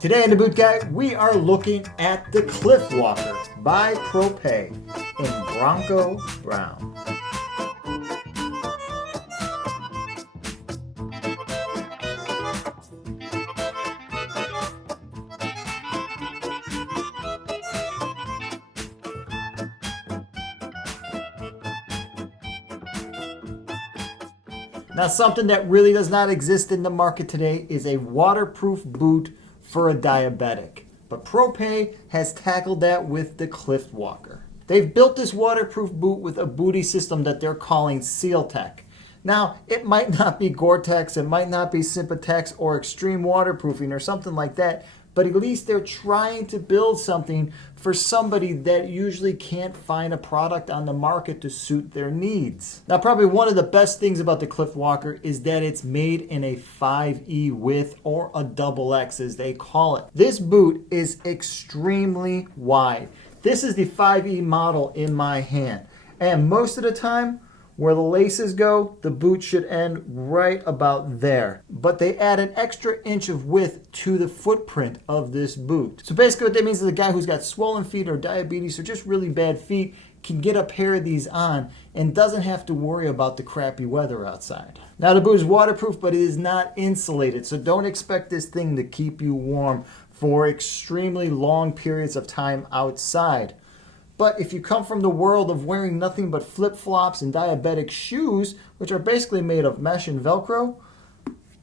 Today in the Boot Guy, we are looking at the Cliffwalker by PROPET in Bronco Brown. Now, something that really does not exist in the market today is a waterproof boot for a diabetic. But PROPET has tackled that with the Cliffwalker. They've built this waterproof boot with a booty system that they're calling SealTech. Now, it might not be Gore-Tex, it might not be Sympatex or extreme waterproofing or something like that, but at least they're trying to build something for somebody that usually can't find a product on the market to suit their needs. Now, probably one of the best things about the Cliffwalker is that it's made in a 5E width, or a double X as they call it. This boot is extremely wide. This is the 5E model in my hand, and most of the time, where the laces go, the boot should end right about there. But they add an extra inch of width to the footprint of this boot. So basically what that means is a guy who's got swollen feet or diabetes or just really bad feet can get a pair of these on and doesn't have to worry about the crappy weather outside. Now, the boot is waterproof, but it is not insulated, so don't expect this thing to keep you warm for extremely long periods of time outside. But if you come from the world of wearing nothing but flip-flops and diabetic shoes, which are basically made of mesh and Velcro,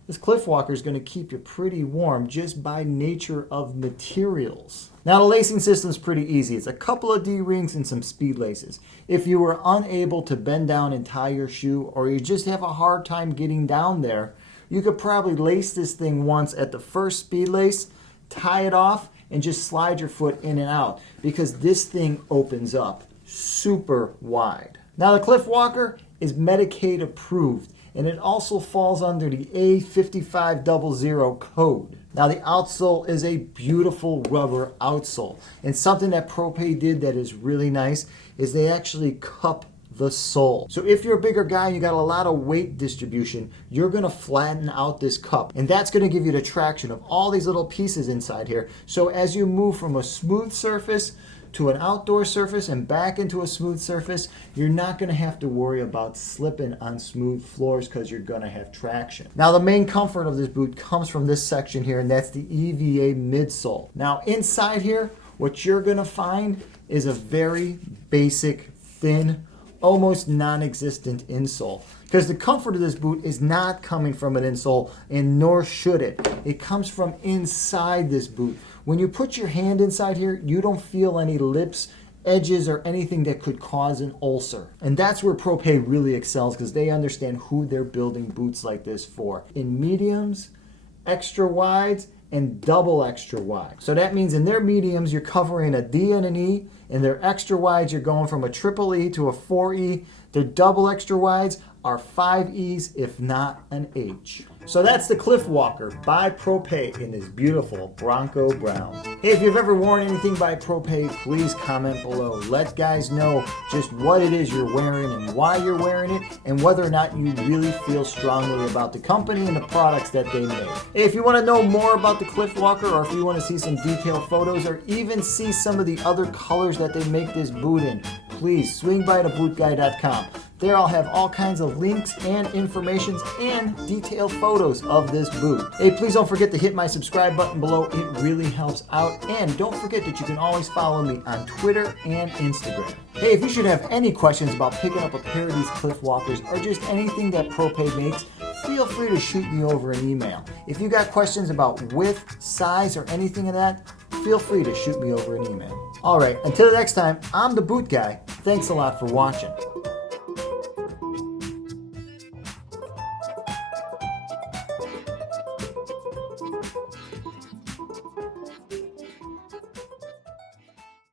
this Cliffwalker is going to keep you pretty warm just by nature of materials. Now, the lacing system is pretty easy. It's a couple of D-rings and some speed laces. If you were unable to bend down and tie your shoe, or you just have a hard time getting down there, you could probably lace this thing once at the first speed lace, tie it off, and just slide your foot in and out, because this thing opens up super wide. Now, the Cliffwalker is Medicaid approved, and it also falls under the A5500 code. Now, the outsole is a beautiful rubber outsole, and something that PROPET did that is really nice is they actually cup the sole. So if you're a bigger guy and you got a lot of weight distribution, you're going to flatten out this cup, and that's going to give you the traction of all these little pieces inside here. So as you move from a smooth surface to an outdoor surface and back into a smooth surface, you're not going to have to worry about slipping on smooth floors because you're going to have traction. Now, the main comfort of this boot comes from this section here, and that's the EVA midsole. Now, inside here, what you're going to find is a very basic, thin, almost non-existent insole, because the comfort of this boot is not coming from an insole, and nor should it. It comes from inside this boot. When you put your hand inside here, you don't feel any lips, edges, or anything that could cause an ulcer. And that's where PROPET really excels, because they understand who they're building boots like this for. In mediums, extra wides, and double extra wide. So that means in their mediums, you're covering a D and an E. In their extra wides, you're going from a triple E to a 4E. Their double extra wides are 5 E's, if not an H. So that's the Cliffwalker by PROPET in this beautiful Bronco Brown. Hey, if you've ever worn anything by PROPET, please comment below. Let guys know just what it is you're wearing and why you're wearing it, and whether or not you really feel strongly about the company and the products that they make. Hey, if you want to know more about the Cliffwalker, or if you want to see some detailed photos, or even see some of the other colors that they make this boot in, please swing by to bootguy.com. There I'll have all kinds of links and information and detailed photos of this boot. Hey, please don't forget to hit my subscribe button below. It really helps out. And don't forget that you can always follow me on Twitter and Instagram. Hey, if you should have any questions about picking up a pair of these Cliffwalkers, or just anything that PROPET makes, feel free to shoot me over an email. If you got questions about width, size, or anything of that, feel free to shoot me over an email. All right, until next time, I'm the Boot Guy. Thanks a lot for watching.